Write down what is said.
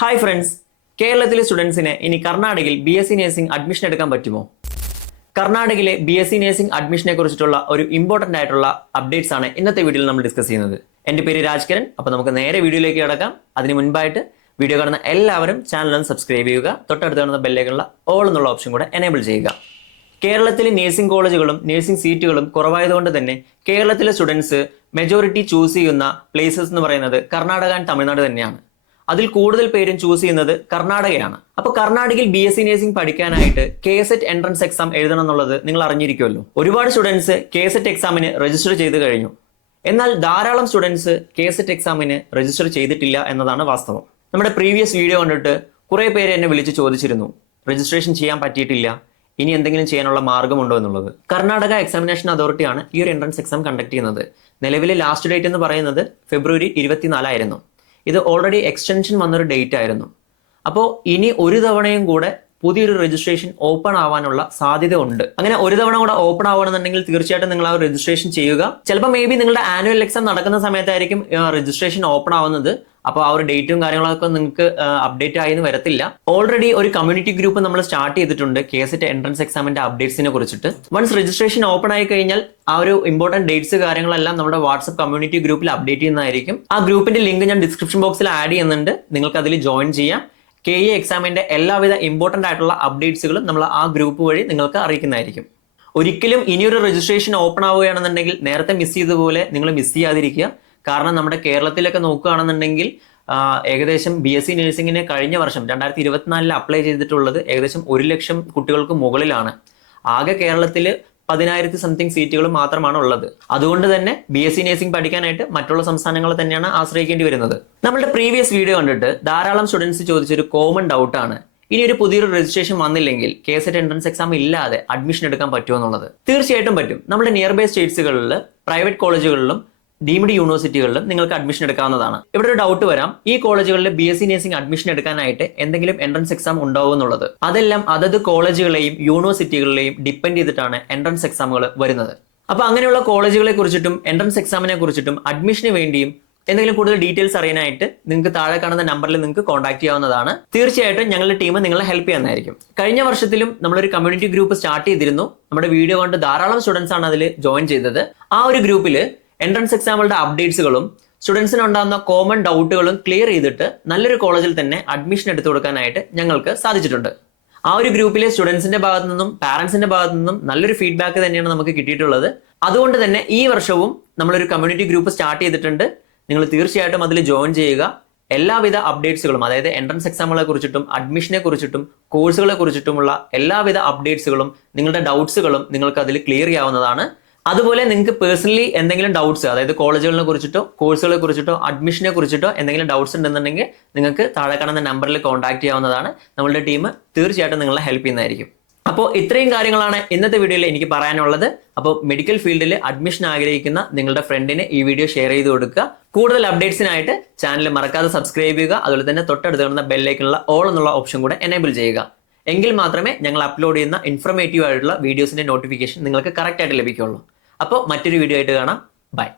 Hi friends കേരളത്തിലെ സ്റ്റുഡൻസിന് ഇനി കർണാടകയിൽ B S C nursing admission എടുക്കാൻ പറ്റുമോ? കർണാടകയിലെ ബി എസ് സി നഴ്സിംഗ് അഡ്മിഷനെ കുറിച്ചിട്ടുള്ള ഒരു ഇമ്പോർട്ടന്റ് ആയിട്ടുള്ള അപ്ഡേറ്റ്സ് ആണ് ഇന്നത്തെ വീഡിയോയിൽ നമ്മൾ ഡിസ്കസ് ചെയ്യുന്നത്. എന്റെ പേര് രാജ്കരൻ അപ്പോൾ നമുക്ക് നേരെ വീഡിയോയിലേക്ക് കിടക്കാം. അതിന് മുൻപായിട്ട് വീഡിയോ കാണുന്ന എല്ലാവരും ചാനൽ ഒന്ന് സബ്സ്ക്രൈബ് ചെയ്യുക. തൊട്ടടുത്ത് കാണുന്ന ബെല്ലേക്കുള്ള ഓൾ എന്നുള്ള ഓപ്ഷൻ കൂടെ എനേബിൾ ചെയ്യുക. കേരളത്തിലെ നഴ്സിംഗ് കോളേജുകളും നഴ്സിംഗ് സീറ്റുകളും കുറവായതുകൊണ്ട് തന്നെ കേരളത്തിലെ സ്റ്റുഡൻസ് മെജോറിറ്റി ചൂസ് ചെയ്യുന്ന പ്ലേസസ് എന്ന് പറയുന്നത് കർണാടക ആൻഡ് തമിഴ്നാട് തന്നെയാണ്. അതിൽ കൂടുതൽ പേരും ചൂസ് ചെയ്യുന്നത് കർണാടകയാണ് അപ്പോൾ കർണാടകയിൽ ബി എസ് സി നേഴ്സിംഗ് പഠിക്കാനായിട്ട് കെ സെറ്റ് എൻട്രൻസ് എക്സാം എഴുതണം എന്നുള്ളത് നിങ്ങൾ അറിഞ്ഞിരിക്കുമല്ലോ. ഒരുപാട് സ്റ്റുഡൻസ് കെ സെറ്റ് എക്സാമിന് രജിസ്റ്റർ ചെയ്ത് കഴിഞ്ഞു. എന്നാൽ ധാരാളം സ്റ്റുഡൻസ് കെ സെറ്റ് എക്സാമിന് രജിസ്റ്റർ ചെയ്തിട്ടില്ല എന്നതാണ് വാസ്തവം. നമ്മുടെ പ്രീവിയസ് വീഡിയോ കണ്ടിട്ട് കുറേ പേര് എന്നെ വിളിച്ച് ചോദിച്ചിരുന്നു. രജിസ്ട്രേഷൻ ചെയ്യാൻ പറ്റിയിട്ടില്ല. ഇനി എന്തെങ്കിലും ചെയ്യാനുള്ള മാർഗമുണ്ടോ എന്നുള്ളത്. കർണാടക എക്സാമിനേഷൻ അതോറിറ്റിയാണ് ഈ ഒരു എൻട്രൻസ് എക്സാം കണ്ടക്ട് ചെയ്യുന്നത്. നിലവിലെ ലാസ്റ്റ് ഡേറ്റ് എന്ന് പറയുന്നത് ഫെബ്രുവരി ഇരുപത്തിനാലായിരുന്നു. ഇത് ഓൾറെഡി എക്സ്റ്റൻഷൻ വന്നൊരു ഡേറ്റ് ആയിരുന്നു. അപ്പോൾ ഇനി ഒരു തവണയും കൂടെ പുതിയൊരു രജിസ്ട്രേഷൻ ഓപ്പൺ ആവാനുള്ള സാധ്യത ഉണ്ട്. അങ്ങനെ ഒരു തവണ കൂടെ ഓപ്പൺ ആവണമെന്നുണ്ടെങ്കിൽ തീർച്ചയായിട്ടും നിങ്ങൾ ആ രജിസ്ട്രേഷൻ ചെയ്യുക. ചിലപ്പോൾ മേ ബി നിങ്ങളുടെ ആനുവൽ എക്സാം നടക്കുന്ന സമയത്തായിരിക്കും രജിസ്ട്രേഷൻ ഓപ്പൺ ആവുന്നത്. അപ്പോൾ ആ ഒരു ഡേറ്റും കാര്യങ്ങളൊക്കെ നിങ്ങൾക്ക് അപ്ഡേറ്റ് ആയെന്ന് വരത്തില്ല. ഓൾറെഡി ഒരു കമ്മ്യൂണിറ്റി ഗ്രൂപ്പ് നമ്മൾ സ്റ്റാർട്ട് ചെയ്തിട്ടുണ്ട് കെ സെറ്റ് എൻട്രൻസ് എക്സാമിന്റെ അപ്ഡേറ്റ്സിനെ കുറിച്ചിട്ട്. വൺസ് രജിസ്ട്രേഷൻ ഓപ്പൺ ആയി കഴിഞ്ഞാൽ ആ ഒരു ഇമ്പോർട്ടന്റ് ഡേറ്റ്സ് കാര്യങ്ങളെല്ലാം നമ്മുടെ വാട്സ്ആപ്പ് കമ്മ്യൂണിറ്റി ഗ്രൂപ്പിൽ അപ്ഡേറ്റ് ചെയ്യുന്നതായിരിക്കും. ആ ഗ്രൂപ്പിന്റെ ലിങ്ക് ഞാൻ ഡിസ്ക്രിപ്ഷൻ ബോക്സിൽ ആഡ് ചെയ്യുന്നുണ്ട്. നിങ്ങൾക്ക് അതിൽ ജോയിൻ ചെയ്യാം. കെ ഇ എക്സാമിന്റെ എല്ലാവിധ ഇമ്പോർട്ടന്റ് ആയിട്ടുള്ള അപ്ഡേറ്റ്സുകളും നമ്മൾ ആ ഗ്രൂപ്പ് വഴി നിങ്ങൾക്ക് അറിയിക്കുന്നതായിരിക്കും. ഒരിക്കലും ഇനിയൊരു രജിസ്ട്രേഷൻ ഓപ്പൺ ആവുകയാണെന്നുണ്ടെങ്കിൽ നേരത്തെ മിസ് ചെയ്തതുപോലെ നിങ്ങൾ മിസ് ചെയ്യാതിരിക്കുക. കാരണം നമ്മുടെ കേരളത്തിലൊക്കെ നോക്കുകയാണെന്നുണ്ടെങ്കിൽ ഏകദേശം ബി എസ് സി നഴ്സിംഗിന് കഴിഞ്ഞ വർഷം രണ്ടായിരത്തി ഇരുപത്തിനാലിൽ അപ്ലൈ ചെയ്തിട്ടുള്ളത് ഏകദേശം ഒരു ലക്ഷം കുട്ടികൾക്ക് മുകളിലാണ്. ആകെ കേരളത്തിൽ പതിനായിരത്തി സംതിങ് സീറ്റുകൾ മാത്രമാണ് ഉള്ളത്. അതുകൊണ്ട് തന്നെ ബി എസ് സി നഴ്സിംഗ് പഠിക്കാനായിട്ട് മറ്റുള്ള സംസ്ഥാനങ്ങളെ തന്നെയാണ് ആശ്രയിക്കേണ്ടി വരുന്നത്. നമ്മുടെ പ്രീവിയസ് വീഡിയോ കണ്ടിട്ട് ധാരാളം സ്റ്റുഡൻസ് ചോദിച്ചൊരു കോമൺ ഡൗട്ടാണ് ഇനി ഒരു പുതിയൊരു രജിസ്ട്രേഷൻ വന്നില്ലെങ്കിൽ കെ സെറ്റ് എൻട്രൻസ് എക്സാം ഇല്ലാതെ അഡ്മിഷൻ എടുക്കാൻ പറ്റുമോ എന്നുള്ളത്? തീർച്ചയായിട്ടും പറ്റും. നമ്മുടെ നിയർ ബൈ സ്റ്റേറ്റ്സുകളിൽ പ്രൈവറ്റ് കോളേജുകളിലും ഡീംഡ് യൂണിവേഴ്സിറ്റികളിലും നിങ്ങൾക്ക് അഡ്മിഷൻ എടുക്കാവുന്നതാണ്. ഇവിടെ ഒരു ഡൗട്ട് വരാം. ഈ കോളേജുകളിൽ B S C nursing admission എടുക്കാനായിട്ട് എന്തെങ്കിലും എൻട്രൻസ് എക്സാം ഉണ്ടാവും എന്നുള്ളത്. അതെല്ലാം അതത് കോളേജുകളെയും യൂണിവേഴ്സിറ്റികളിലെയും ഡിപ്പെൻഡ് ചെയ്തിട്ടാണ് എൻട്രൻസ് എക്സാമുകൾ വരുന്നത്. അപ്പൊ അങ്ങനെയുള്ള കോളേജുകളെ കുറിച്ചിട്ടും എൻട്രൻസ് എക്സാമിനെ കുറിച്ചിട്ടും അഡ്മിഷന് വേണ്ടിയും എന്തെങ്കിലും കൂടുതൽ ഡീറ്റെയിൽസ് അറിയാനായിട്ട് നിങ്ങൾക്ക് താഴെ കാണുന്ന നമ്പറിൽ നിങ്ങൾക്ക് കോൺടാക്ട് ചെയ്യാവുന്നതാണ്. തീർച്ചയായിട്ടും ഞങ്ങളുടെ ടീം നിങ്ങളെ ഹെൽപ്പ് ചെയ്യുന്നതായിരിക്കും കഴിഞ്ഞ വർഷത്തിലും നമ്മളൊരു കമ്മ്യൂണിറ്റി ഗ്രൂപ്പ് സ്റ്റാർട്ട് ചെയ്തിരുന്നു. നമ്മുടെ വീഡിയോ കണ്ട് ധാരാളം സ്റ്റുഡൻസ് ആണ് അതിൽ ജോയിൻ ചെയ്തത്. ആ ഒരു ഗ്രൂപ്പിൽ എൻട്രൻസ് എക്സാമുകളുടെ അപ്ഡേറ്റ്സുകളും സ്റ്റുഡൻസിന് ഉണ്ടാകുന്ന കോമൺ ഡൗട്ടുകളും ക്ലിയർ ചെയ്തിട്ട് നല്ലൊരു കോളേജിൽ തന്നെ അഡ്മിഷൻ എടുത്തു കൊടുക്കാനായിട്ട് ഞങ്ങൾക്ക് സാധിച്ചിട്ടുണ്ട്. ആ ഒരു ഗ്രൂപ്പിലെ സ്റ്റുഡൻസിന്റെ ഭാഗത്തു നിന്നും പാരന്റ്സിന്റെ ഭാഗത്തു നിന്നും നല്ലൊരു ഫീഡ്ബാക്ക് തന്നെയാണ് നമുക്ക് കിട്ടിയിട്ടുള്ളത്. അതുകൊണ്ട് തന്നെ ഈ വർഷവും നമ്മളൊരു കമ്മ്യൂണിറ്റി ഗ്രൂപ്പ് സ്റ്റാർട്ട് ചെയ്തിട്ടുണ്ട്. നിങ്ങൾ തീർച്ചയായിട്ടും അതിൽ ജോയിൻ ചെയ്യുക. എല്ലാവിധ അപ്ഡേറ്റ്സുകളും അതായത് എൻട്രൻസ് എക്സാമുകളെ കുറിച്ചിട്ടും അഡ്മിഷനെ കുറിച്ചിട്ടും കോഴ്സുകളെ കുറിച്ചിട്ടുമുള്ള എല്ലാവിധ അപ്ഡേറ്റ്സുകളും നിങ്ങളുടെ ഡൗട്ട്സുകളും നിങ്ങൾക്ക് അതിൽ ക്ലിയർ ചെയ്യാവുന്നതാണ്. അതുപോലെ നിങ്ങൾക്ക് പേഴ്സണലി എന്തെങ്കിലും ഡൗട്ട്സ് അതായത് കോളേജുകളെ കുറിച്ചിട്ടോ കോഴ്സുകളെ കുറിച്ചിട്ടോ അഡ്മിഷനെ കുറിച്ചിട്ടോ എന്തെങ്കിലും ഡൗട്ട്സ് ഉണ്ടെന്നുണ്ടെങ്കിൽ നിങ്ങൾക്ക് താഴെ കാണുന്ന നമ്പറിൽ കോൺടാക്ട് ചെയ്യാവുന്നതാണ്. നമ്മളുടെ ടീം തീർച്ചയായിട്ടും നിങ്ങളെ ഹെൽപ്പ് ചെയ്യുന്നതായിരിക്കും. അപ്പോൾ ഇത്രയും കാര്യങ്ങളാണ് ഇന്നത്തെ വീഡിയോയിൽ എനിക്ക് പറയാനുള്ളത്. അപ്പോൾ മെഡിക്കൽ ഫീൽഡിൽ അഡ്മിഷൻ ആഗ്രഹിക്കുന്ന നിങ്ങളുടെ ഫ്രണ്ടിന് ഈ വീഡിയോ ഷെയർ ചെയ്ത് കൊടുക്കുക. കൂടുതൽ അപ്ഡേറ്റ്സിനായിട്ട് ചാനൽ മറക്കാതെ സബ്സ്ക്രൈബ് ചെയ്യുക. അതുപോലെ തന്നെ തൊട്ടടുത്ത് കാണുന്ന ബെല്ലേക്കുള്ള ഓൾ എന്നുള്ള ഓപ്ഷൻ കൂടെ എനേബിൾ ചെയ്യുക. എങ്കിൽ മാത്രമേ ഞങ്ങൾ അപ്ലോഡ് ചെയ്യുന്ന ഇൻഫർമേറ്റീവ് ആയിട്ടുള്ള വീഡിയോസിന്റെ നോട്ടിഫിക്കേഷൻ നിങ്ങൾക്ക് കറക്റ്റ് ആയിട്ട് ലഭിക്കുള്ളൂ അപ്പോൾ മറ്റൊരു വീഡിയോ ആയിട്ട് കാണാം. ബൈ